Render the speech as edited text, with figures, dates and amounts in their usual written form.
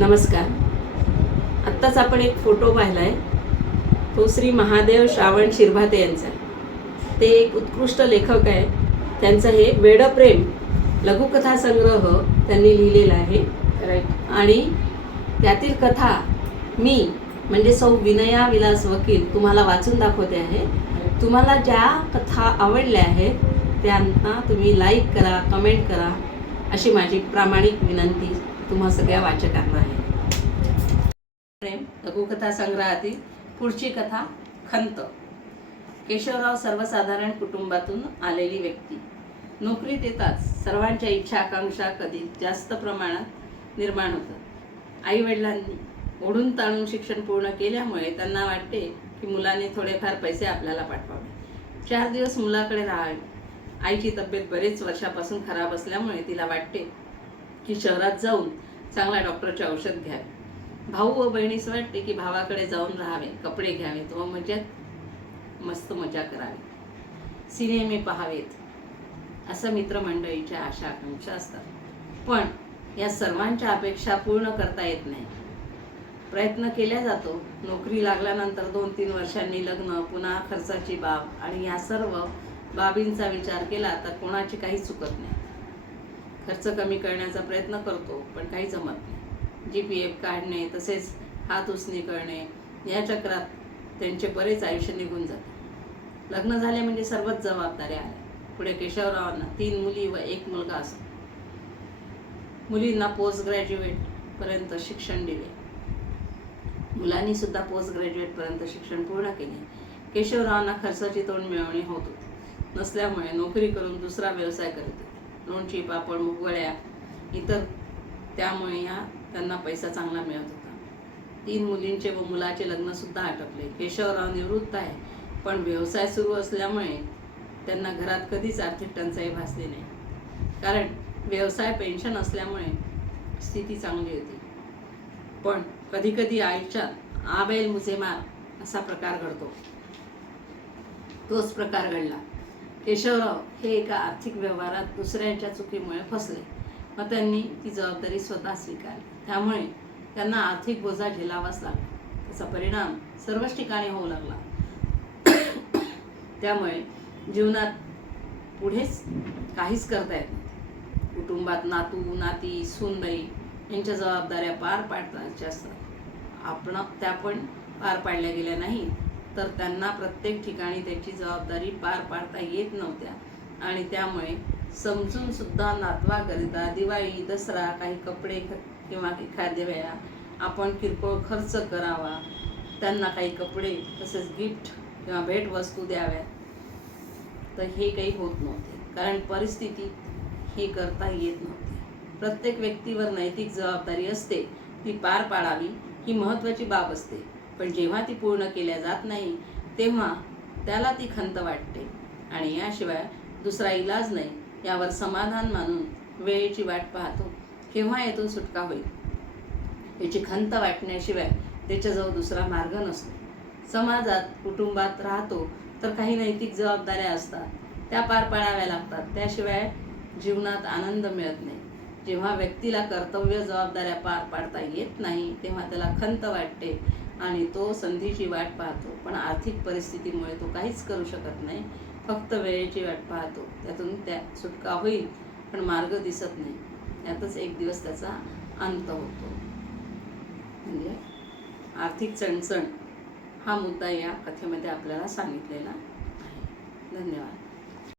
नमस्कार. आत्ताच आपण एक फोटो पाहिला आहे. तो श्री महादेव श्रावण शिरभाते यांचा. ते एक उत्कृष्ट लेखक आहे. त्यांचं हे वेडप्रेम लघुकथा संग्रह त्यांनी लिहिलेला आहे. आणि त्यातील कथा मी म्हणजे सौ विनया विलास वकील तुम्हाला वाचून दाखवते आहे. तुम्हाला ज्या कथा आवडल्या आहेत त्यांना तुम्ही लाईक करा, कमेंट करा अशी माझी प्रामाणिक विनंती तुम्हा सगळ्या वाचकांना आहे. प्रेम लघुकथा संग्रहातील पुढची कथा खंत. केशवराव सर्वसाधारण कुटुंबातून आलेली व्यक्ती. नोकरीत येताच सर्वांच्या इच्छा आकांक्षा कधी जास्त प्रमाणात निर्माण होतात. आईवडिलांनी ओढून ताणून शिक्षण पूर्ण केल्यामुळे त्यांना वाटते की मुलाने थोडेफार पैसे आपल्याला पाठवावे, 4 दिवस मुलाकडे राहावे. आईची तब्येत बरेच वर्षापासून खराब असल्यामुळे तिला वाटते की शहरात जाऊन चांगल्या डॉक्टरचे औषध घ्यावे. भाऊ व बहिणीस वाटते की भावाकडे जाऊन राहावे, कपडे घ्यावेत व मस्त मजा करावी, सिनेमे पाहावेत असं मित्रमंडळीच्या आशा आकांक्षा असतात. पण या सर्वांच्या अपेक्षा पूर्ण करता येत नाही. प्रयत्न केला जातो. नोकरी लागल्यानंतर 2-3 वर्षांनी लग्न, पुन्हा खर्चाची बाब आणि या सर्व बाबींचा विचार केला तर कोणाची काही चुकत नाही. खर्च कमी करण्याचा प्रयत्न करतो पण काही जमत नाही. GPF काढणे तसेच हात उसने करणे या चक्रात त्यांचे बरेच आयुष्य निघून जाते. लग्न झाले म्हणजे सर्वच जबाबदाऱ्या आल्या. पुढे केशवरावांना 3 मुली व 1 मुलगा असतो. मुलींना पोस्ट ग्रॅज्युएट पर्यंत शिक्षण दिले. मुलांनी सुद्धा पोस्ट ग्रॅज्युएट पर्यंत शिक्षण पूर्ण केले. केशवरावांना खर्चाची तोंड मिळवणे होत नसल्यामुळे नोकरी करून दुसरा व्यवसाय करत होते. लोणची, पापड, मुगवळ्या इतर. त्यामुळे त्यांना पैसा चांगला मिळत होता. 3 मुलींचे व मुलाचे लग्न सुद्धा आटपले. केशवराव निवृत्त आहे पण व्यवसाय सुरू असल्यामुळे त्यांना घरात कधीच आर्थिक टंचाई भासली नाही. कारण व्यवसाय पेन्शन असल्यामुळे स्थिती चांगली होती. पण कधी कधी आयुष्यात आबैल मुझे मार असा प्रकार घडतो. तोच प्रकार घडला. केशवराव हे एका आर्थिक व्यवहारात दुसऱ्यांच्या चुकीमुळे फसले व त्यांनी ती जबाबदारी स्वतः स्वीकारली. त्यामुळे त्यांना आर्थिक बोजा झेलावाच लागला. त्याचा परिणाम सर्वच ठिकाणी होऊ लागला. त्यामुळे जीवनात पुढेच काहीच करता येत नाही. कुटुंबात नातू, नाती, सूनबाई यांच्या जबाबदाऱ्या पार पाडताच्या असतात. त्या पण पार पाडल्या गेल्या नाही तर त्यांना प्रत्येक ठिकाणी त्याची जबाबदारी पार पाडता येत नव्हत्या आणि त्यामुळे समजून सुद्धा नातवाकरिता दिवाळी, दसरा, काही कपडे किंवा एखाद्या वेळा आपण किरकोळ खर्च करावा, त्यांना काही कपडे तसेच गिफ्ट किंवा भेटवस्तू द्याव्या तर हे काही होत नव्हते. कारण परिस्थिती हे करता येत नव्हते. प्रत्येक व्यक्तीवर नैतिक जबाबदारी असते, ती पार पाडावी ही महत्त्वाची बाब असते. पण जेव्हा ती पूर्ण केल्या जात नाही तेव्हा त्याला ती खंत वाटते आणि याशिवाय दुसरा इलाज नाही यावर समाधान मानून वेळेची वाट पाहतो. केव्हा यातून सुटका होईल याची खंत वाटण्याशिवाय त्याच्याजवळ दुसरा मार्ग नसतो. समाजात, कुटुंबात राहतो तर काही नैतिक जबाबदाऱ्या असतात, त्या पार पाडाव्या लागतात. त्याशिवाय जीवनात आनंद मिळत नाही. जेव्हा व्यक्तीला कर्तव्य जबाबदाऱ्या पार पाडता येत नाही तेव्हा त्याला खंत वाटते आणि तो संधीची वाट पाहतो. पण आर्थिक परिस्थितीमुळे तो काहीच करू शकत नाही, फक्त वेळेची वाट पाहतो. त्यातून सुटका होईल पण मार्ग दिसत नाही. यातच एक दिवस त्याचा अंत होतो. म्हणजे आर्थिक चणचण हा मुद्दा या कथेमध्ये आपल्याला सांगितलेला आहे. धन्यवाद.